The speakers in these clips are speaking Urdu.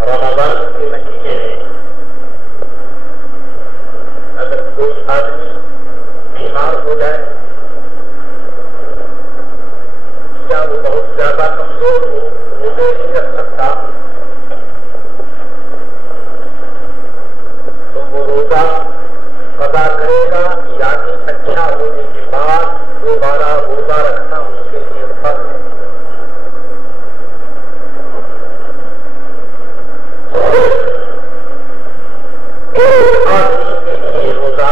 رمضان کے مہینے میں اگر کوئی آدمی بیمار ہو جائے یا وہ بہت زیادہ کمزور ہو روزے نہیں رکھ سکتا تو وہ روزہ قضا کرے گا، یعنی اچھا ہونے کے بعد دوبارہ روزہ رکھنا اس کے لیے فرض ہے۔ ایک آدمی کے لیے روزہ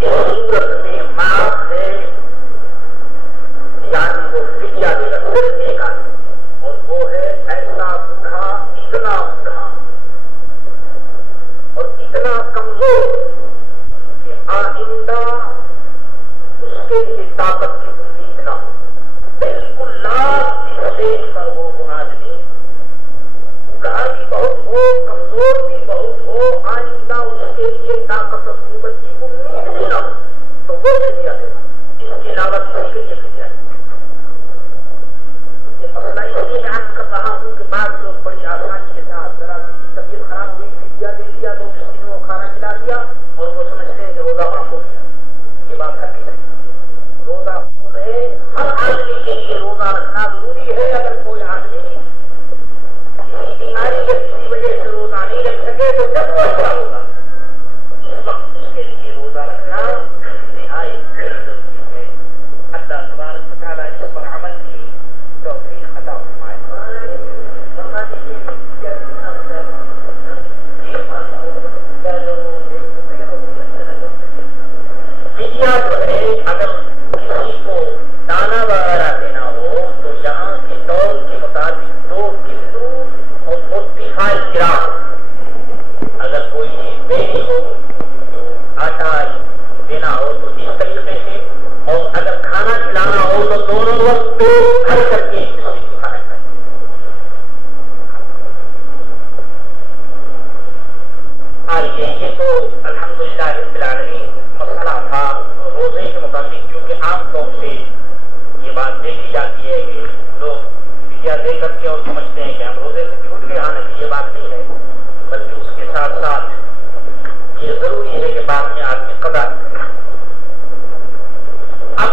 اس صورت میں معاف ہے، یعنی وہ فدیہ دے گا، صرف ایک آدمی، اور وہ ہے ایسا بوڑھا، اتنا بوڑھا اور اتنا کمزور کہ آئندہ اس کے لیے طاقت کی امید نہ ہو، بالکل لاسٹ اسٹیج پر ہو وہ آدمی، بوڑھا بھی بہت ہو، کمزور بھی بہت ہو، آئندہ اس کے لیے طاقت اور قوت کی امید بھی نہ ہو، تو وہ فدیہ دے گا، اس کے علاوہ کسی کے لیے فدیہ نہیں۔ یہ مسئلہ اس لیے میں عرض کر رہا ہوں کہ بعض لوگ بڑی آسانی کے ساتھ ذرا طبیعت خراب ہوئی فدیہ دے دیا، تو مسکینوں کو کھانا کھلا دیا اور وہ سمجھتے ہیں کہ روزہ معاف ہو گیا۔ یہ بات ہے نہیں، روزہ خود ہے، ہر آدمی کے لیے روزہ رکھنا ضروری ہے۔ اگر کوئی آدمی کسی بیماری یا کسی وجہ سے روزہ نہیں رکھ سکے تو جب وہ اچھا ہوگا اس وقت اس کے لیے روزہ رکھنا نہایت ضروری ہے۔ اللہ تبارک و تعالیٰ اس پر عمل کی توفیق عطا فرمائے۔ فدیہ جو ہے اگر کسی کو دانا وغیرہ دینا ہو تو یہاں کے طور کے مطابق 2 کلو اور 45 گرام، اگر کوئی بیری ہو تو آٹا دینا ہو تو اس طریقے سے، اور اگر کھانا کھلانا ہو تو دونوں وقت پیٹ بھر کر کے کھانا چاہیے۔ آئیے، یہ تو الحمدللہ رب العالمین مسئلہ تھا روزے کے متعلق، کیونکہ عام طور سے یہ بات دیکھی جاتی ہے کہ لوگ فدیہ دے کر کے اور سمجھتے ہیں کہ ہم روزے سے چھوٹ گئے، حالانکہ یہ بات نہیں ہے، بلکہ اس کے ساتھ ساتھ یہ ضروری ہے کہ بعد میں آدمی قضا کرے۔ اب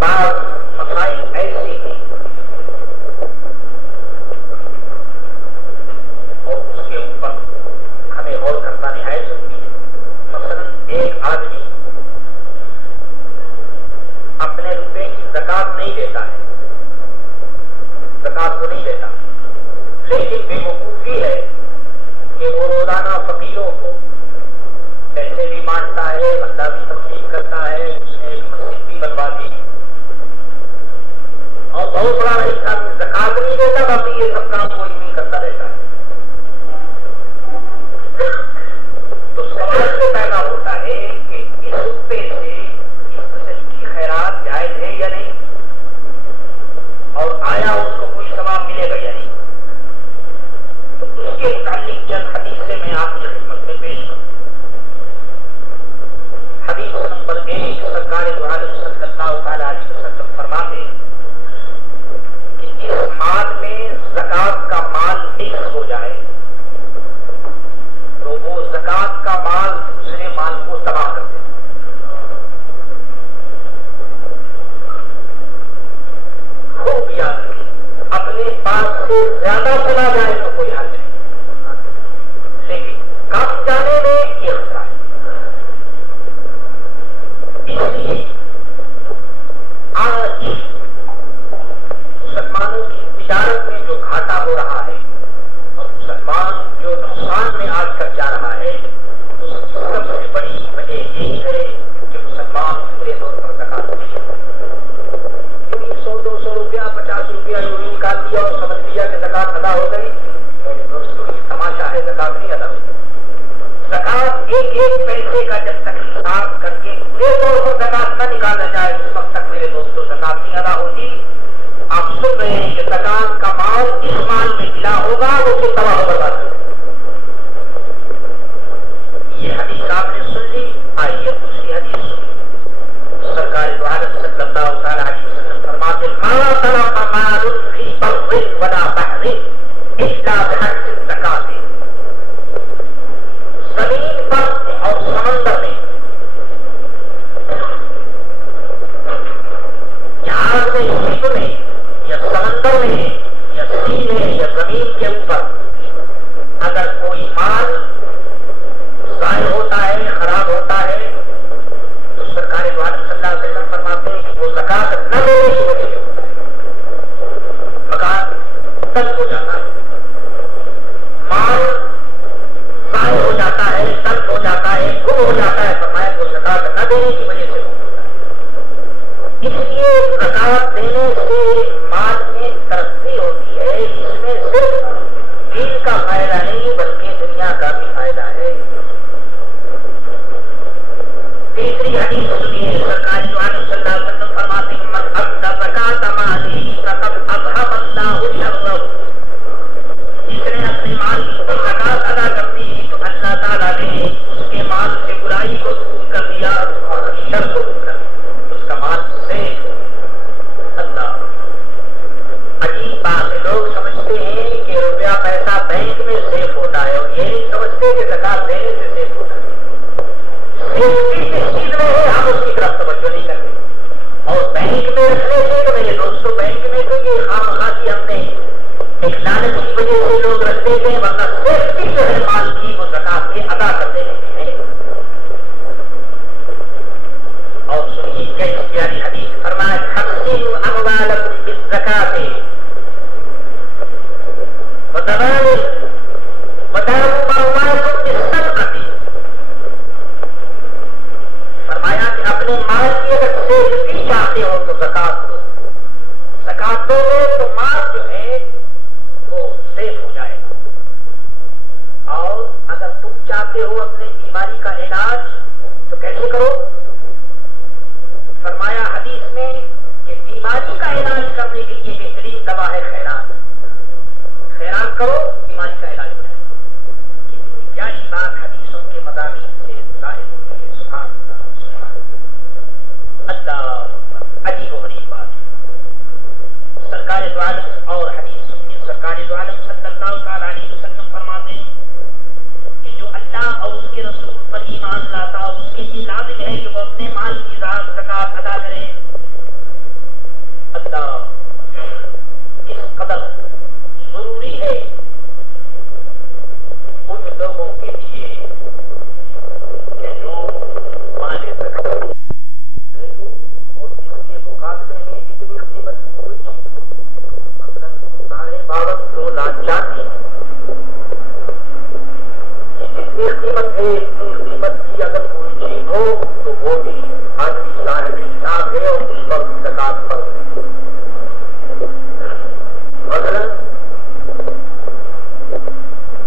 بعض مسائل ایسی ہیں اور اس کے اوپر ہمیں غور کرنا نہایت ضروری ہے۔ مثلا ایک آدمی اپنے روپے کی زکوٰۃ نہیں دیتا ہے، زکوٰۃ کو نہیں دیتا، لیکن بے وقوفی ہے کہ وہ روزانہ فقیروں کو پیسے بھی بانٹتا ہے، بندہ بھی تقسیم کرتا ہے، اس نے ایک مسجد بھی بنوا دی اور بہت بڑا حصہ زکوٰۃ نہیں دیتا، باقی یہ سب کام کوئی نہیں کرتا رہتا ہے۔ تو سوال یہ پیدا ہوتا ہے کہ اس روپے سے اس قسم کی خیرات جائز ہے یا نہیں، اور آیا اس کو کوئی ثواب ملے گا یا نہیں۔ تو اس کے متعلق چند حدیثیں میں آپ کی خدمت میں پیش کروں۔ حدیث نمبر 1، سرکار دو عالم صلی اللہ تعالیٰ علیہ وسلم فرماتے کہ اس مال میں زکوٰۃ کا مال مکس ہو جائے تو وہ زکوٰۃ کا مال دوسرے مال کو تباہ کر دے۔ خوب یاد رکھیں، اپنے پاس سے زیادہ چلا جائے تو کوئی حل نہیں، لیکن کم جانے میں یہ خطرہ ہے۔ اس لیے آج مسلمانوں کی تجارت میں جو گھاٹا ہو رہا ہے اور مسلمان جو نقصان میں آج کل جا رہا ہے، اس کی سب سے بڑی وجہ یہی ہے کہ مسلمان پورے طور پر زکوٰۃ نہیں دیتے۔ 100-200 روپیہ 50 روپیہ یوں ہی نکال دیا اور سمجھ لیا کہ زکوٰۃ ادا ہو گئی۔ میرے دوستوں، یہ تماشا ہے، زکوٰۃ نہیں ادا ہوتی۔ زکوٰۃ ایک ایک پیسے کا جب تک حساب کر کے پورے طور پر زکوٰۃ نہ حدیث سنیے، سرکار دو عالم صلی اللہ علیہ وسلم فرماتے ہیں من ادى زکات ماله فقد اذهب الله شره، جس نے اپنے مال کی زکات ادا کر دی تو اللہ تعالیٰ نے اس کے مال سے برائی کو دور کر دیا اور شر کو دور کر دیا، اس کا مال سے اللہ۔ عجیب بات ہے، لوگ سمجھتے ہیں کہ روپیہ پیسہ بینک میں سیف ہوتا ہے اور یہ نہیں سمجھتے کہ زکات دینے سے سیف ہوتا ہے۔ سیفٹی جس چیز میں ہے ہم اس کی طرف توجہ نہیں کرتے، اور بینک میں رکھنے سے تو میرے دوستوں بینک میں تو یہ خامخواہ کی ہم نے ایک لالچ کی وجہ سے لوگ رکھتے تھے، ورنہ سیفٹی جو ہے مال کی وہ زکات کے ادا کر دینے کی ہے۔ اور سنیے کیسی پیاری حدیث فرمایا حسنوا اموالکم بالزکاۃ وتباروا اموالکم بالصدقۃ، فرمایا کہ اپنے مال کی اگر سیفٹی چاہتے ہو تو زکات دو، زکات دو گے تو مال جو ہے وہ سیف ہو جائے گا۔ اور اگر تم چاہتے ہو اپنے بیماری کا علاج تو کیسے کرو؟ فرمایا حدیث میں کہ بیماری کا علاج کرنے کے لیے بہترین دوا ہے خیرات، خیرات کرو بیماری کا علاج ہو جائے گا۔ کتنی پیاری بات حدیثوں کے مضامین سے ظاہر ہوتی ہے، سبحان اللہ سبحان اللہ، عجیب و غریب بات ہے۔ سرکار دو عالم اور حدیث سنیے، سرکار دو عالم صلی اللہ تعالیٰ علیہ وسلم فرماتے ہیں کہ جو اللہ اور اس کے رسول پر ایمان لاتا ہے اس کے لیے لازم ہے کہ وہ اپنے مال کی زکات ادا کرے۔ اللہ اس قدر ضروری ہے ان لوگوں کے لیے کہ جو مال زکات اور اس کے مقابلے میں اتنی قیمت کی کوئی چیز مثلاً 52 چاندی، جتنی قیمت ہے اتنی قیمت کی اگر کوئی چیز ہو تو وہ بھی آدمی صاحب حساب ہے اور اس پر زکات فرض ہے۔ مثلاً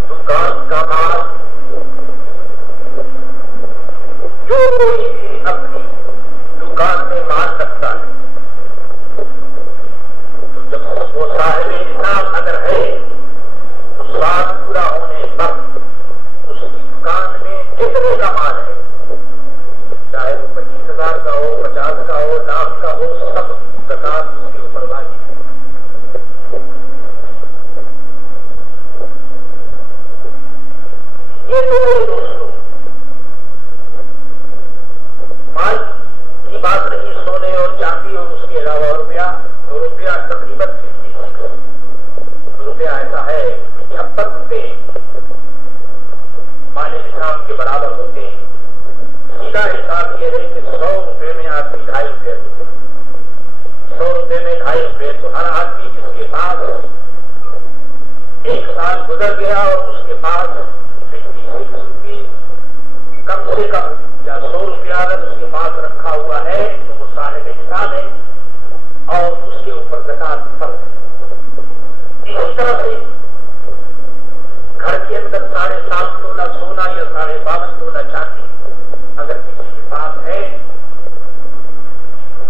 دکان کا مال جو کوئی بھی اپنی دکان میں مال رکھتا ہے تو جب وہ صاحب حساب اگر ہے تو سال پورا ہونے پر اس کی دکان میں جتنے کا مال ہے چاہے وہ 25,000 کا ہو 50 کا ہو لاکھ کا ہو سب زکات اس کے اوپر واجب ہے۔ یہ تو میرے دوستوں مال کی بات رہی، سونے اور چاندی اور اس کے علاوہ روپیہ، تو روپیہ تقریباً 56 روپیہ ایسا ہے 75 روپے مال نظام کے برابر ہوتے ہیں۔ سیدھا حساب یہ ہے کہ 100 روپے میں آدمی 2.5 روپے، 100 روپے میں 2.5 روپے، تو ہر آدمی جس کے پاس 1 سال گزر گیا اور اس کے پاس 56 روپے کم سے کم یا 100 روپیہ اگر اس کے پاس رکھا ہوا ہے تو وہ صاحب حساب ہے اور اس کے اوپر زکات فرض ہے۔ اسی طرح سے گھر کے اندر 7.5 تولہ سونا یا 52.5 تولہ چاندی اگر کسی کے پاس ہے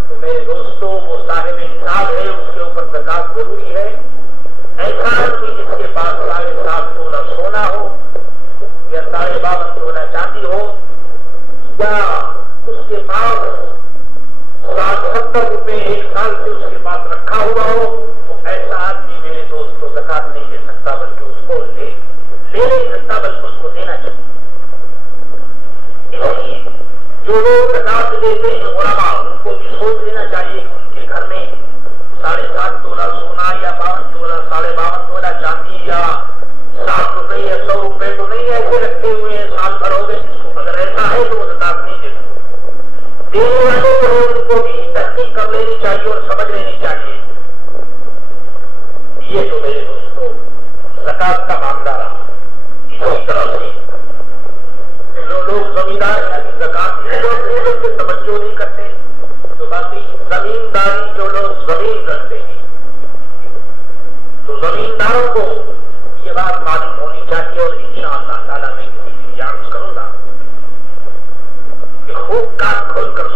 تو میرے دوستوں وہ صاحب حساب ہے، اس کے اوپر زکات ضروری ہے۔ ایسا آدمی جس کے پاس 7.5 تولہ سونا ہو یا 52.5 تولہ چاندی ہو یا اس کے پاس 60-70 روپے 1 سال سے اس کے پاس رکھا ہوا ہو تو ایسا آدمی میرے دوست کو زکات نہیں دے سکتا، بلکہ اس کو لے نہیں سکتا، بلکہ اس کو دینا چاہیے۔ اس لیے جو لوگ زکات دیتے ہیں علماء ان کو بھی سوچ لینا چاہیے کہ ان کے گھر میں 7.5 تولہ سونا یا 52 تولہ 52.5 تولہ چاندی یا 60 روپے یا 100 روپے تو نہیں ایسے رکھے ہوئے ہیں، سال بھر ہو گئے جس کو اگر ایسا ہے تو وہ زکات نہیں دے سکتے۔ دینے والے جو ہے ان کو بھی تحقیق کر لینی چاہیے اور سمجھ لینی چاہیے۔ یہ تو میرے دوستوں زکات کا معاملہ رہا۔ اسی طرح سے جو لوگ زمیندار یعنی زکات سے توجہ نہیں کرتے تو باقی زمینداری جو لوگ زمین رکھتے ہیں تو زمینداروں کو یہ بات معلوم ہونی چاہیے، اور انشاءاللہ تعالیٰ میں کسی کے لیے عرض کروں گا کہ خوب کان کھول کر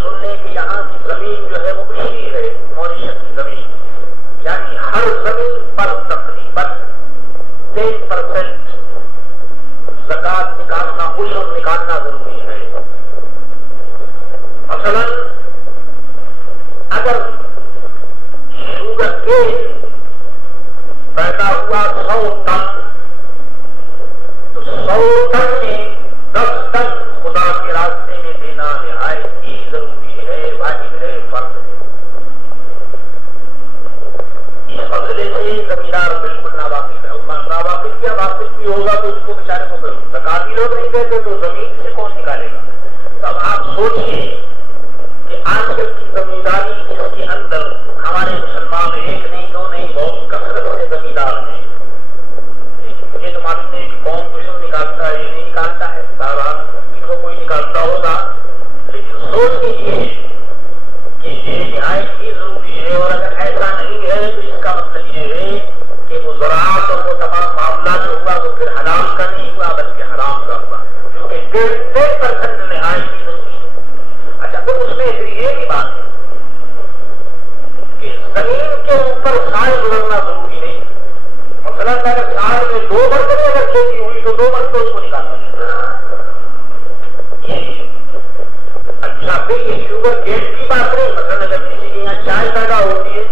کہ یہ شوگر کین کی بات نہیں، مثلا اگر کسی کے یہاں چائے پیدا ہوتی ہے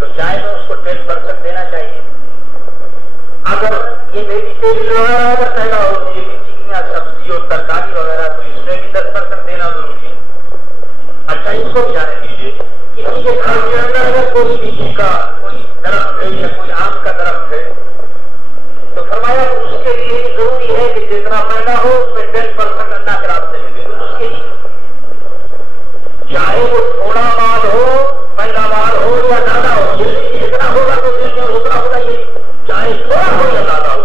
تو چائے میں اس کو 10% دینا چاہیے. اگر یہ ویجیٹیبل وغیرہ اگر پیدا ہوتی ہے کسی کے یہاں سبزی اور ترکاری وغیرہ تو اس میں بھی 10% دینا ضروری ہے. اچھا اس کو بھی جانے دیجیے، کسی کے گھر کے اندر اگر کوئی بیجی کا کوئی درخت ہے یا کوئی آم کا درخت ہے تو فرمایا اس کے لیے ضروری ہے کہ جتنا پیدا ہو اس میں 10% اللہ کے راستے میں دے دو. اس کے لیے چاہے وہ تھوڑا مال ہو، پیداوار ہو یا زیادہ ہو، جتنا ہوگا تو اتنا ہوگا. یہ چاہے تھوڑا ہو یا زیادہ ہو،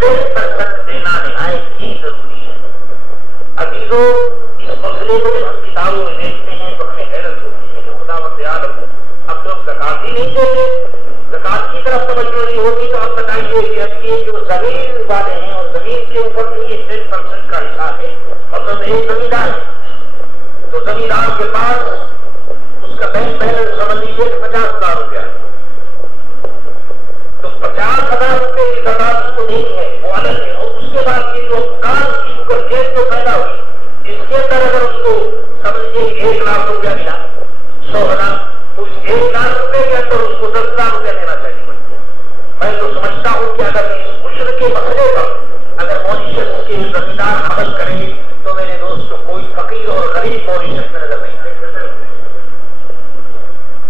10% دینا نہایت ہی ضروری ہے. عزیزوں اس مسئلے کو جب ہم کتابوں میں دیکھتے ہیں تو ہمیں حیرت ہوتی ہے کہ خدا و عالم اب لوگ زکات ہی نہیں دیتے، زکات کی طرف توجہ نہیں ہوتی. تو اب بتائیے کہ اب یہ جو زمین والے ہیں اور زمین کے اوپر جو یہ 10% کا حساب ہے، مطلب ایک زمیندار ہے تو زمیندار کے پاس اس کا بینک بیلنس سمجھ لیجیے کہ 50,000 روپیہ ہے تو 50,000 روپے کی زکات اس کو دینی ہے، وہ الگ ہے. اور اس کے بعد یہ جو کان کی شوگر کیس جو پیدا ہوئی اس کے اندر اگر اس کو سمجھ لیجیے 1,00,000 روپیہ ملا، 100,000 تو اس 1,00,000 روپے کے اندر اس کو 10,000 روپیہ دینا چاہیے. میں تو سمجھتا ہوں کہ اگر اس عشر کے مسئلے پر اگر ماریشس کے زمیندار عمل کریں گے تو میرے دوستوں کوئی فقیر اور غریب ماریشس میں نظر نہیں آئے گا.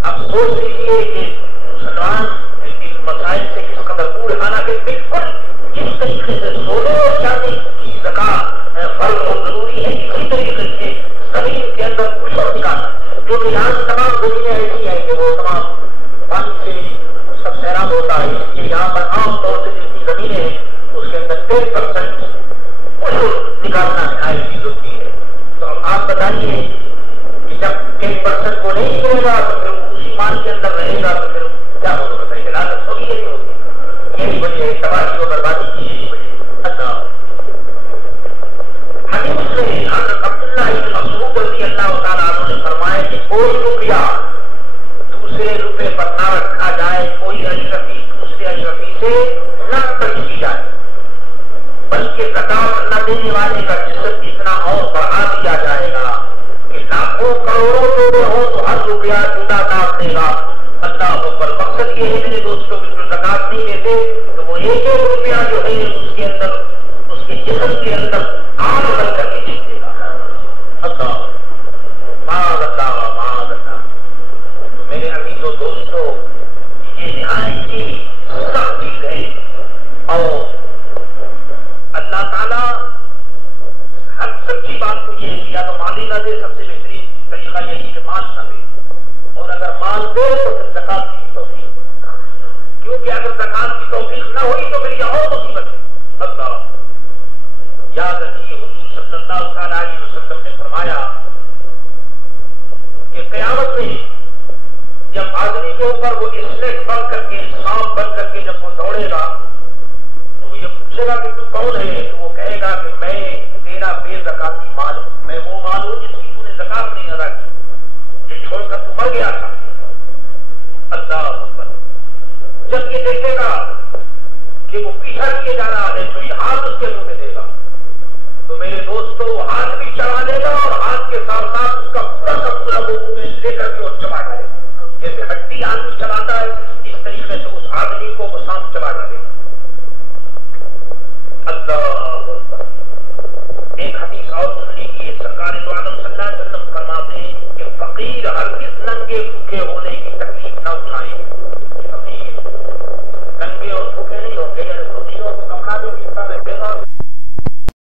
اب سوچ لیجیے کہ مسلمان ان مسائل سے کس قدر دور، حالانکہ بالکل جس طریقے سے سونے اور چاندی کی زکات فرض اور ضروری ہے اسی طریقے سے زمین کے اندر عشر نکالنا، جو کہ یہاں تمام زمینیں ایسی ہیں کہ وہ تمام پانی سے سب سیراب ہوتا ہے. اس لیے یہاں پر عام طور سے جتنی زمینیں ہیں اس کے اندر 10% عشر نکالنا نہایت ہی ضروری ہے. تو اب آپ بتائیے کہ جب 10% کو نہیں ملے گا تو پھر اسی مال کے اندر رہے گا تو پھر کیا ہوگا بتائیے؟ لاگت ہوگی یا نہیں ہوگی؟ یہی وجہ ہے تباہی اور بربادی کی یہی وجہ ہے. اچھا حدیث میں حضرت عبداللہ بن مسعود رضی اللہ تعالیٰ عنہ نے فرمایا کہ کوئی روپیہ دوسرے روپے پر نہ رکھا جائے، کوئی اشرفی دوسرے اشرفی سے نہ بچ کی جائے، بلکہ زکات نہ دینے والے کا جسم اتنا اور بڑھا دیا جائے گا کہ لاکھوں کروڑوں روپے ہو تو ہر روپیہ جدا کاٹ دے گا. اللہ اکبر. مقصد یہ ہے میرے دوستوں کہ جو زکات نہیں دیتے تو وہ ایک ایک روپیہ جو ہے اس کے اندر اس کے جسم کے اندر آگ بن کر کے جیت دے گا. اللہ معاذ اللہ معاذ اللہ. تو میرے عزیزوں دوستوں یہ نہایت ہی سخت چیز ہے اور اللہ تعالیٰ ہر سچی بات کو یہ کیا تو مالی نہ دے، سب سے بہترین طریقہ یہی کہ مال نہ دے، اور اگر مال دے تو پھر زکات کی توفیق، کیونکہ اگر زکات کی توفیق نہ ہوئی تو پھر یہ اور مصیبت ہے. اللہ یاد رکھیے حضور صلی اللہ تعالیٰ علیہ وسلم نے فرمایا کہ قیامت میں جب آدمی کے اوپر وہ اسلیٹ بن کر کے سانپ بن کر کے جب وہ دوڑے گا تو یہ پوچھے گا کہ تو کون ہے